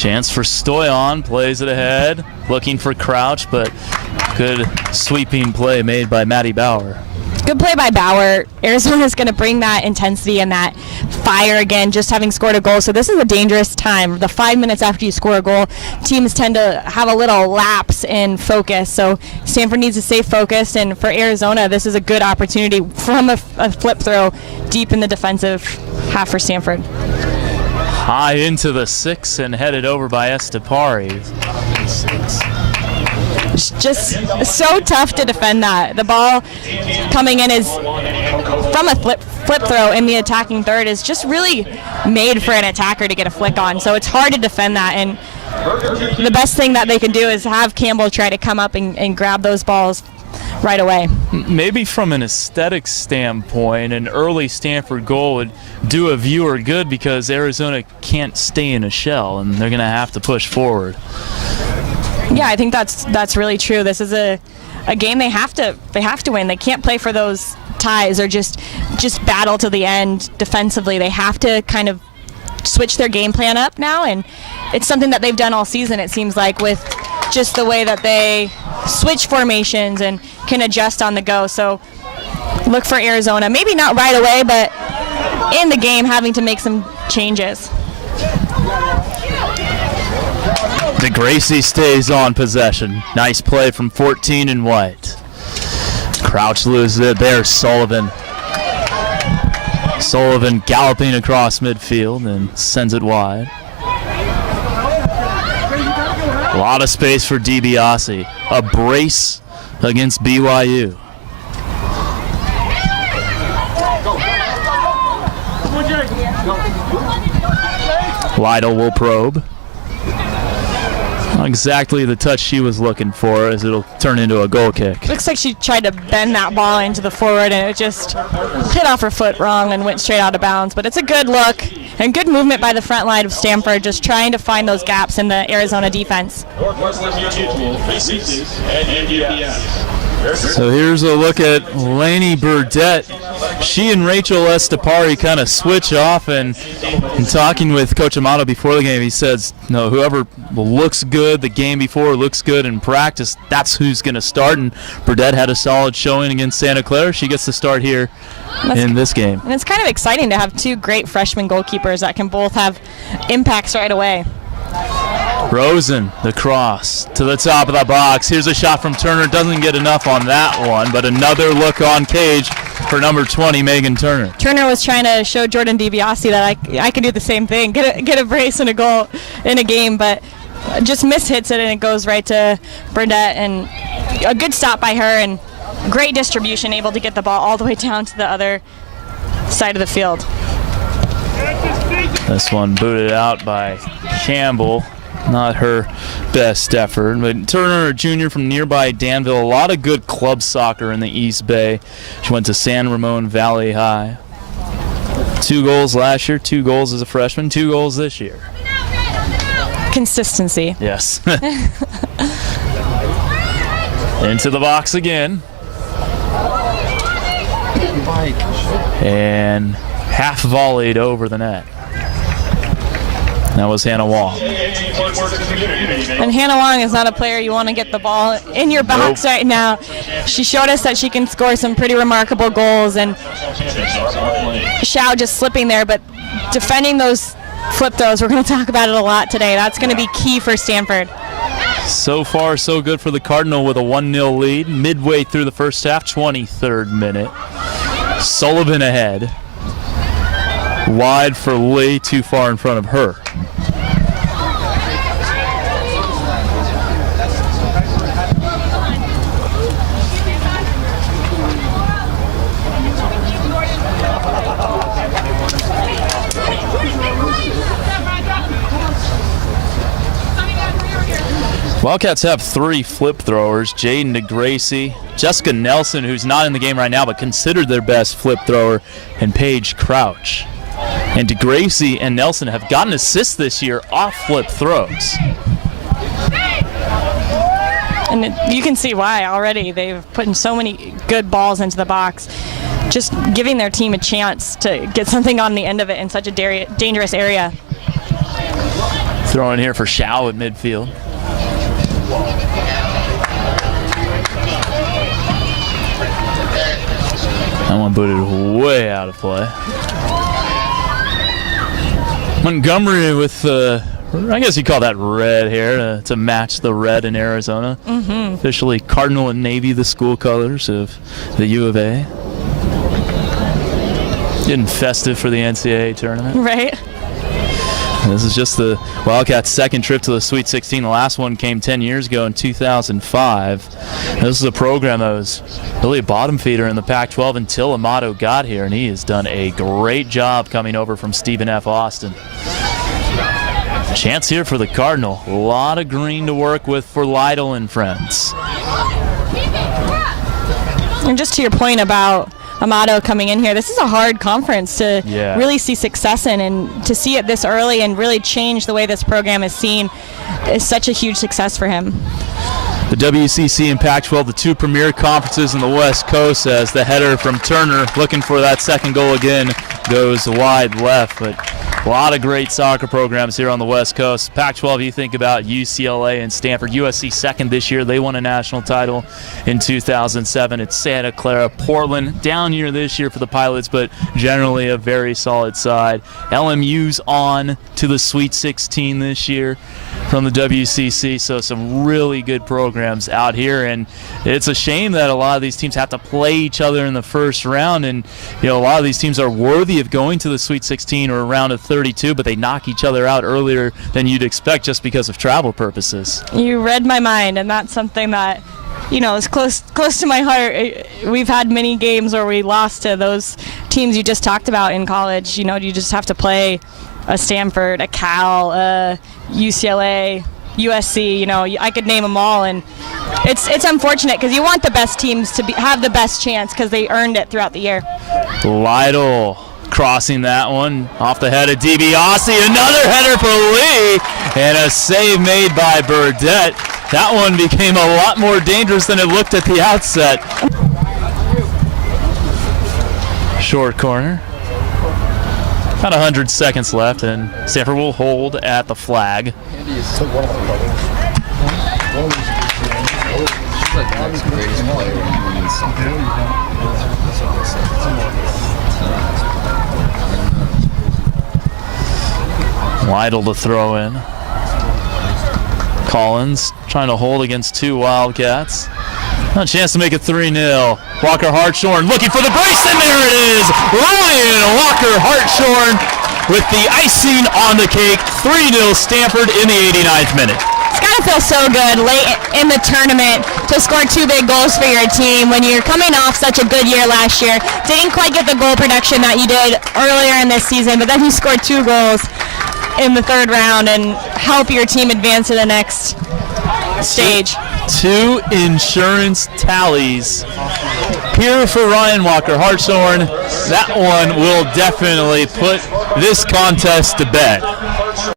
Chance for Stoyan, plays it ahead, looking for Crouch, but good sweeping play made by Maddie Bauer. Good play by Bauer. Arizona's going to bring that intensity and that fire again, just having scored a goal. So this is a dangerous time. The 5 minutes after you score a goal, teams tend to have a little lapse in focus. So Stanford needs to stay focused, and for Arizona, this is a good opportunity from a flip throw deep in the defensive half for Stanford. High into the 6 and headed over by Estepari. It's just so tough to defend that. The ball coming in is from a flip throw in the attacking third is just really made for an attacker to get a flick on. So it's hard to defend that, and the best thing that they can do is have Campbell try to come up and grab those balls right away. Maybe from an aesthetic standpoint, an early Stanford goal would do a viewer good because Arizona can't stay in a shell and they're going to have to push forward. Yeah, I think that's really true. This is a game they have to win. They can't play for those ties or just battle to the end defensively. They have to kind of switch their game plan up now, and it's something that they've done all season, it seems like, with just the way that they switch formations and can adjust on the go. So look for Arizona, maybe not right away, but in the game having to make some changes. DeGracie stays on possession. Nice play from 14 and White. Crouch loses it there. Sullivan galloping across midfield and sends it wide. A lot of space for DiBiase. A brace against BYU. Lytle will probe. Not exactly the touch she was looking for, as it'll turn into a goal kick. Looks like she tried to bend that ball into the forward, and it just hit off her foot wrong and went straight out of bounds. But it's a good look and good movement by the front line of Stanford, just trying to find those gaps in the Arizona defense. So here's a look at Lainey Burdette. She and Rachel Estepari kind of switch off, and in talking with Coach Amato before the game, he says, no, whoever looks good the game before, looks good in practice, that's who's going to start. And Burdette had a solid showing against Santa Clara. She gets to start here in this game. And it's kind of exciting to have two great freshman goalkeepers that can both have impacts right away. Rosen, the cross to the top of the box. Here's a shot from Turner. Doesn't get enough on that one, but another look on cage for number 20, Megan Turner. Turner was trying to show Jordan DiBiase that I can do the same thing, get a brace and a goal in a game, but just mishits it and it goes right to Burdette. And a good stop by her and great distribution, able to get the ball all the way down to the other side of the field. This one booted out by Campbell. Not her best effort, but Turner, a junior from nearby Danville, a lot of good club soccer in the East Bay. She went to San Ramon Valley High. 2 goals last year, 2 goals as a freshman, 2 goals this year. Consistency. Yes. Into the box again. And half volleyed over the net. That was Hannah Wong. And Hannah Wong is not a player you want to get the ball in your box right now. She showed us that she can score some pretty remarkable goals, and Shao just slipping there, but defending those flip throws, we're going to talk about it a lot today. That's going to be key for Stanford. So far, so good for the Cardinal with a 1-0 lead. Midway through the first half, 23rd minute. Sullivan ahead. Wide for Lee, too far in front of her. Wildcats have 3 flip throwers, Jaden DeGracie, Jessica Nelson, who's not in the game right now but considered their best flip thrower, and Paige Crouch. And DeGracie and Nelson have gotten assists this year off flip throws. And you can see why already. They've put in so many good balls into the box, just giving their team a chance to get something on the end of it in such a dangerous area. Throw in here for Shao at midfield. That one booted way out of play. Montgomery with, I guess you call that red here to match the red in Arizona. Officially Cardinal and Navy, the school colors of the U of A. Getting festive for the NCAA tournament. Right. This is just the Wildcats' second trip to the Sweet 16. The last one came 10 years ago in 2005. This is a program that was really a bottom feeder in the Pac-12 until Amato got here, and he has done a great job coming over from Stephen F. Austin. Chance here for the Cardinal. A lot of green to work with for Lytle and friends. And just to your point about Amato coming in here, this is a hard conference to really see success in, and to see it this early and really change the way this program is seen is such a huge success for him. The WCC and Pac-12, the two premier conferences in the West Coast, as the header from Turner, looking for that second goal again, goes wide left. But a lot of great soccer programs here on the West Coast. Pac-12, you think about UCLA and Stanford. USC second this year. They won a national title in 2007. It's Santa Clara. Portland, down year this year for the Pilots, but generally a very solid side. LMU's on to the Sweet 16 this year from the WCC, so some really good programs out here, and it's a shame that a lot of these teams have to play each other in the first round, and a lot of these teams are worthy of going to the Sweet 16 or a round of 32, but they knock each other out earlier than you'd expect just because of travel purposes. You read my mind, and that's something that is close to my heart. We've had many games where we lost to those teams you just talked about in college. You just have to play a Stanford, a Cal, UCLA, USC. I could name them all, and it's unfortunate because you want the best teams to have the best chance because they earned it throughout the year. Lytle crossing that one off the head of DiBiase. Another header for Lee, and a save made by Burdett. That one became a lot more dangerous than it looked at the outset. Short corner. About 100 seconds left, and Stanford will hold at the flag. Lytle to throw in. Collins trying to hold against two Wildcats. A chance to make it 3-0. Walker Hartshorn looking for the brace, and there it is! Ryan Walker Hartshorn with the icing on the cake. 3-0 Stanford in the 89th minute. It's got to feel so good late in the tournament to score two big goals for your team when you're coming off such a good year last year. Didn't quite get the goal production that you did earlier in this season, but then you scored two goals in the third round and help your team advance to the next stage. Two insurance tallies here for Ryan Walker Hartshorn. That one will definitely put this contest to bed.